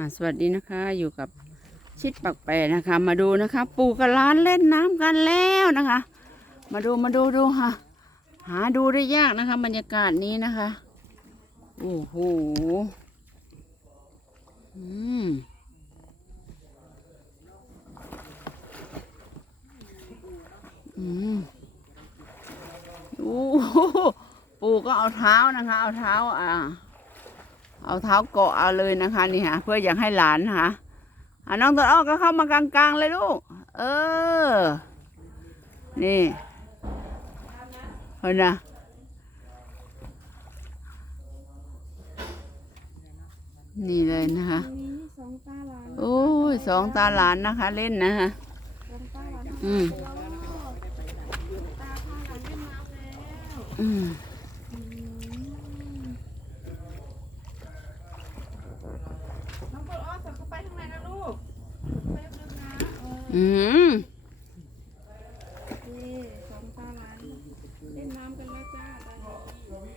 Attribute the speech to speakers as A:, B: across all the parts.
A: อ่าสวัสดีนะคะอยู่กับชิดปักแปรนะคะ มาดูนะคะ ปูกับล้านเล่นน้ำกันแล้วนะคะ มาดูมาดูดูค่ะ หาดูได้ยากนะคะ บรรยากาศนี้นะคะโอ้โหอืมอืมโอ้โหปูก็เอาเท้านะคะ เอาเท้าอ่า เอาเท้าเกาะเอาเลยนะคะนี่ฮะเพื่ออยากให้หลานนะคะะน้องต้นอ้อก็เข้ามากลางๆเลยลูก เออ นี่เห็นนะนี่เลยนะคะ โอ้ยสองตาหลานนะคะ เล่นนะคะ
B: อื
A: ม
B: อื
A: ม
B: อืมน้องปวดอ้อสับเข้าไปทางไหนนะลูกไปลึกๆนะเอื
A: ม
B: นี่สองตาหลานเล่นน้ำกันแล้วจ้าตอนนี้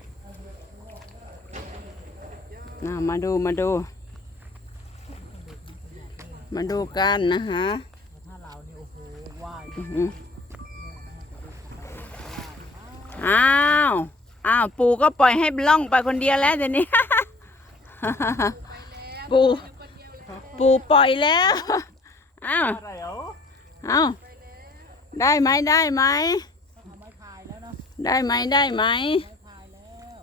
A: น่ามาดูมาดู มาดูกันนะคะ
C: ถ้าเรานี่โอ้โหว่าย
A: อื้อหืออ้าว อ้าว ปู่ก็ปล่อยให้ล่องไปคนเดียวแล้วเดี๋ยวนี้ ปู่ ปู่ปล่อยแล้ว อ้าว
C: อะไรเดี๋ยว
A: อ้าวได้ไหมได้ไหม
C: ต้องเอาไม้พายแล้วเนาะ
A: ได้ไหมได้ไหม
C: ไม้พายแล้ว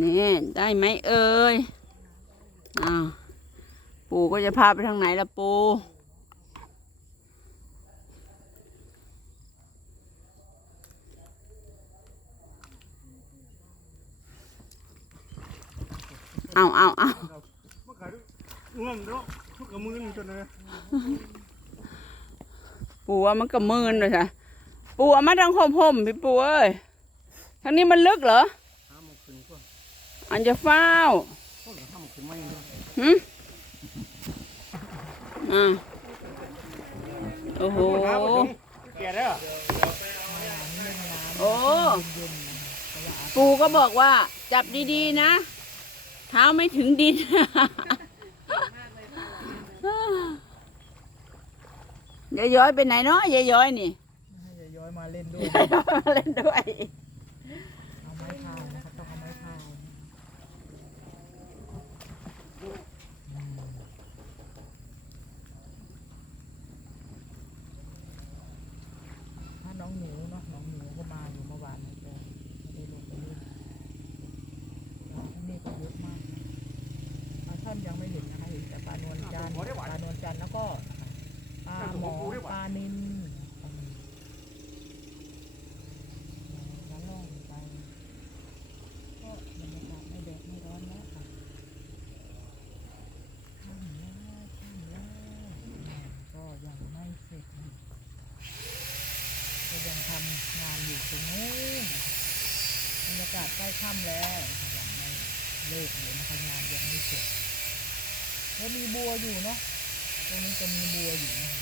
A: นี่ได้ไหมเอ่ยอ้าวปู่ก็จะพาไปทางไหนล่ะปู่ เอาเอาเอา
D: มันก็ง่วงแล้วมันก็มืนจนเลย
A: ปู่ว่ามันก็มืนเลยค่ะปู่ามาทางห่มห่มพี่ปู่เอ้ยทางนี้มันลึกเหรออันจะเฝ้าว
D: ก็เหลือห้าโม
A: อ่าโอ้โห
D: โมงครึ่งแก่แล้ว
A: โอ้ปู่ก็บอกว่าจับดีๆนะ เท้าไม่ถึงดิน ยายย้อยไปไหนเนาะยายย้อยนี่
C: ให้ยายย้อยมาเล่นด้วย
A: มาเล่นด้วย
C: เอาไม้พายนะครับต้องเอาไม้พายอืมถ้าน้องหมิวเนาะน้องหมิวก็มาอยู่เมื่อวานนี้แต่ไม่ได้ลงไปเล่นที่นี่ก็เยอะมากนะปลาช่อนยังไม่เห็นนะคะเห็นแต่ปลานวลจันทร์ปลานวลจันทร์แล้วก็ปลาหมอปลานิลปลานิลแล้วล่องไปก็บรรยากาศไม่แดดไม่ร้อนแล้วค่ะค่ำแล้วค่ำแล้วก็ยังไม่เสร็จนะก็ยังทำงานอยู่ตรงนู้นบรรยากาศใกล้ค่ำแล้วยังไม่เลิกเลยนะคะงานยังไม่เสร็จ แล้วมีบัวอยู่เนาะตรงนี้จะมีบัวอยู่นะคะ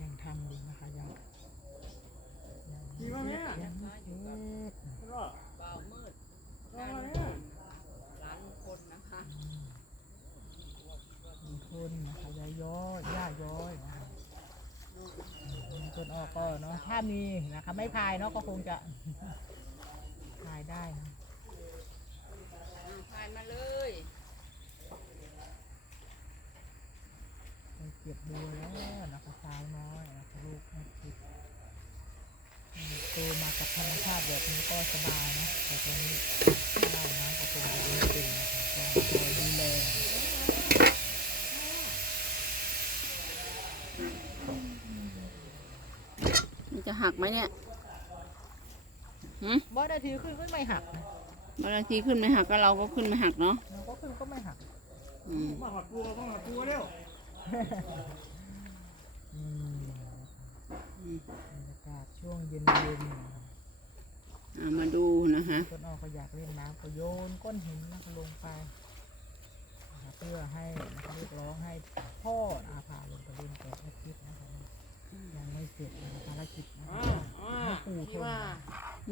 C: ยังทำอยู่นะคะยังยัง
D: จริงป่ะเนี่ย
C: ยังไม่เสร็จ
D: ก็
A: เบามืด
D: ก็เนี่ย
A: ร้านคนนะคะ
C: มีคนนะคะยายย้อยย่าย้อยนะคะมีคนออกก็ เนาะถ้ามีนะคะไม่พายเนาะก็คงจะพายได้นะ
A: ถ่ายมาเลย
C: ไปเก็บบัวแล้วนะคะสาวน้อยนะคะลูกแม่คิดโตมากับธรรมชาติแบบนี้ก็สบายเนาะแต่ตอนนี้ว่ายน้ำก็เป็นแบบนี้เป็นนะคะก็คอยดูแล
A: มันจะหักไหมเนี่ย
C: บ่ได้ถือขึ้นก็ไม่หักนะ
A: บางทีขึ้นไม่หักก็เราก็ขึ้นไม่หักเนาะ
C: เราก็ขึ้นก็ไม่หัก
A: อืม
D: มาหอดปัวมาหอดปัวเร็ว
C: อืมบรรยากาศช่วงเย็นๆนะคะ
A: อ่ามาดูนะคะ
C: ต้นอ้อก็อยากเล่นน้ำก็โยนก้อนหินนะคะลงไปนะคะเพื่อให้นะคะเรียกร้องให้พ่ออาพาลงไปเล่นแต่อาทิตย์นะคะ ยังไม่เสร็จนะคะภารกิจนะคะให้ปู่ทน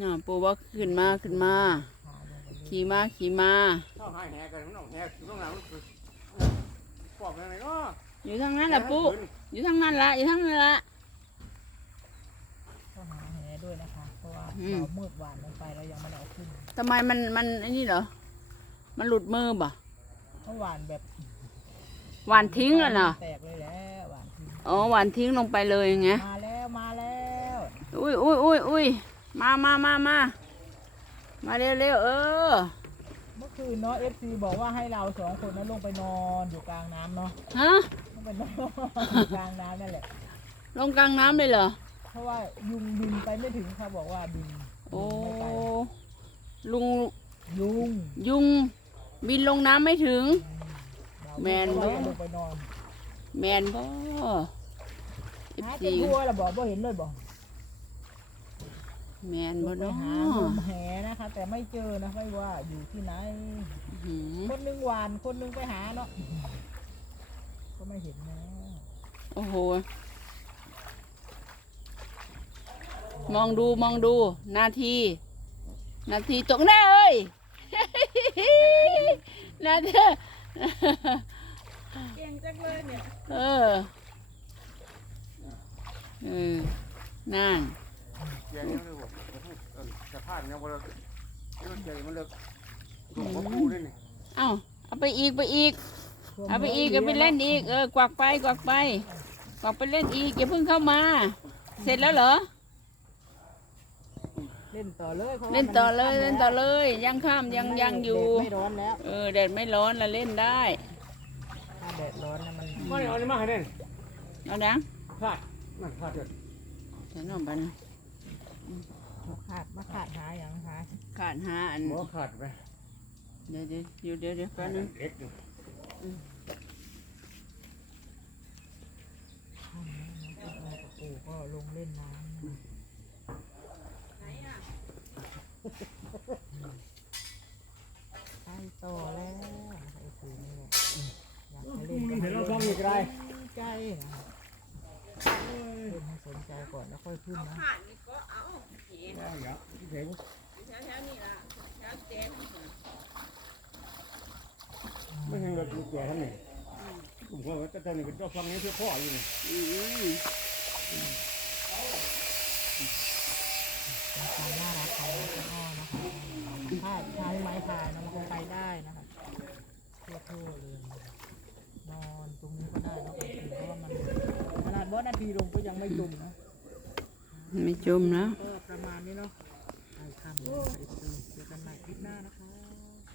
A: น่ะปูว่าขึ้นมาขึ้นมา
C: พาลงไปเล่น
A: ขี่มาขี่มา
D: เข้าหายแหกันมันออกแหอยู่ตรงนั้นมันคือปอกอะไรเนาะ
A: อยู่ทางนั้นแหละปูอยู่ทางนั้นละอยู่ทางนั้นละ
C: ก็หาแหด้วยนะคะ เพราะว่า
A: อืม
C: เรามืดหวานลงไปเรายังไม่ได้เอาขึ้น
A: ทำไมมันมันไอ้นี่เหรอมันหลุดมือบ่
C: เพราะหวานแบบ
A: หวานทิ้งแล้วเนาะ
C: แตกเลยแหล้วหวานทิ้ง
A: อ๋อหวานทิ้งลงไปเลยไง
C: มาแล้วมาแล้ว
A: อุ้ยอุ้ยอุ้ยอุ้ยมามามามามาเร็วเร็วเออ
C: เมื่อคืนเนาะเอฟซีบอกว่าให้เราสองคนนั้นลงไปนอนอยู่กลางน้ำเนาะ
A: ฮะ
C: ลงไปนอนอยู่กลางน้ำนั่นแหละ
A: ลงกลางน้ำเลยเหรอ
C: เพราะว่ายุงบินไปไม่ถึงเขาบอกว่าบิน
A: โอ้
C: บินไม่ไป
A: ลุง
C: ยุง
A: ยุงบินลงน้ำไม่ถึง
C: เรา
A: แมน
C: ก็
A: บ่
C: เลยลงไปนอน
A: แมนบ่ เอฟ
C: หาจ
A: ซี
C: นทั่วแล้วบอกว่าเห็นเลยบอก
A: แมนบ่
C: ไป
A: เนาะ
C: หางมแหนะคะ แต่ไม่เจอนะไม่ว่าอยู่ที่ไหน
A: หืม
C: คนหนึงหวานคนหนึงไปหาเนาะก็ไม่เห็นนะ
A: โอ้โห มองดูมองดู นาที นาทีตกแน่เอ้ย นาที
B: เก่งจังเลยเนี่ย
A: เออ เออนั่น
D: เกียร์นี่เลยบอกจะพลาดเนี่ยว่าเราเกียร์มันเลิกหลวงพ่อปูด้วยนี่
A: เอ้าเอาไปอีกไปอีก เอาไปอีกเอาไปเล่นอีกเออกวักไปกวักไปกวักไปเล่นอีกอย่าเพิ่งเข้ามา เสร็จแล้วเหรอ
C: เล่นต่อเลยพราะว่า
A: เล่นต่อเลยเล่นต่อเลย ยังข้ามยังยังอยู่
C: แดดไม่ร้อนแล้ว
A: เออแดดไม่ร้อนละเล่นได้
C: ถ้าแดดร้อนนะมัน
D: ไม่เอาเลยมาให้เด่น
A: เอาดัง
D: พลาด นั่นพลาดเถิด
A: ฉันนอนไปนะ
C: มาขาดมาขาดหาอย่างหา
A: ขาดหาอัน
D: หมอขาดไป
A: เดี๋ยวเดี๋ยวอยู่เดี๋ยวเดี๋ยวแป๊บนึง
D: เอ็กอยู่
C: ปู่ก็ลงเล่นน้ำนะไปต่อแล้วไอ้ปู่นี่แหละอยากให้เล่นก็
D: เห็นเรา
C: ให้
D: ฟัง
C: เล่
D: อี
C: น
D: กไร
C: ใจนะเล่นให้สนใจก่อนแล้ว ค่อยขึ้นนะ
B: ผ่านนี่ก็เอาเห็น
D: ว่าอย่าง
B: แถวๆนี่ล่ะแถวเจน
D: ไม่เห็นเราดูแก่ท่านนี่ผมว่าจะท่านนี่ก็ฟังนี้เพื่อพ่ออยู่นี่
A: อืม
C: ความน่ารักของน้องอ้อนะคะถ้าใช้ไม้พายนะมันก็ไปได้นะคะทั่วๆเลยนอนตรงนี้ก็ได้นะเพราะว่ามันขนาดว่านาทีลงก็ยังไม่จมนะ
A: ไม่จมนะ
C: ก็ประมาณนี้เนาะไปทำไปเจอกันใหม่คลิปหน้านะคะ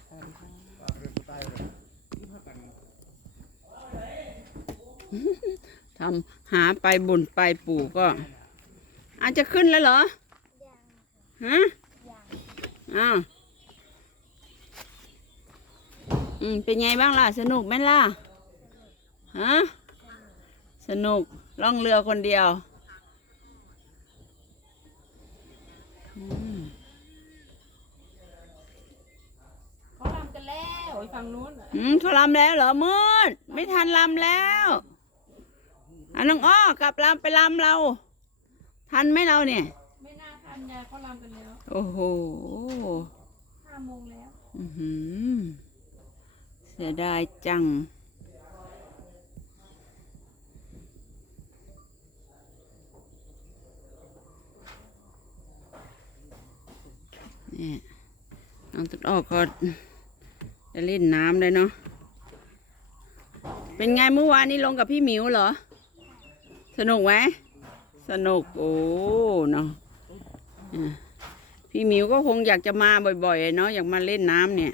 C: สวัสดีค่ะ
D: เรื่องตายเลยที่พักกัน
A: ทำหาไปบ่นไปปู่ก็ อาจจะขึ้นแล้วเหรอฮะอ้าวอืมเป็นไงบ้างล่ะ สนุกไหมล่ะ ฮะ สนุกล่องเรือคนเดียวอืม
B: เขาลำกันแล้วไอ้ ฝั่งนู้นน่ะ
A: อืมเขาลำแล้วเหรอมืดไม่ทันลำแล้วอันน้องอ้อกลับลำไปลำเรา ทันไหมเราเนี่ย
B: ไม่น่าทันยาเขาลำกันแล้ว
A: โอ้โห
B: ห้าโมงแล้ว
A: อือหือเสียดายจังนี่น้องตุ๊กออกก็ จะเล่นน้ำเลยเนาะ เป็นไงเมื่อวานนี้ลงกับพี่หมิวเหรอ สนุกไหม สนุก โอ้เนาะพี่หมิวก็คงอยากจะมาบ่อยๆเนาะอยากมาเล่นน้ำเนี่ย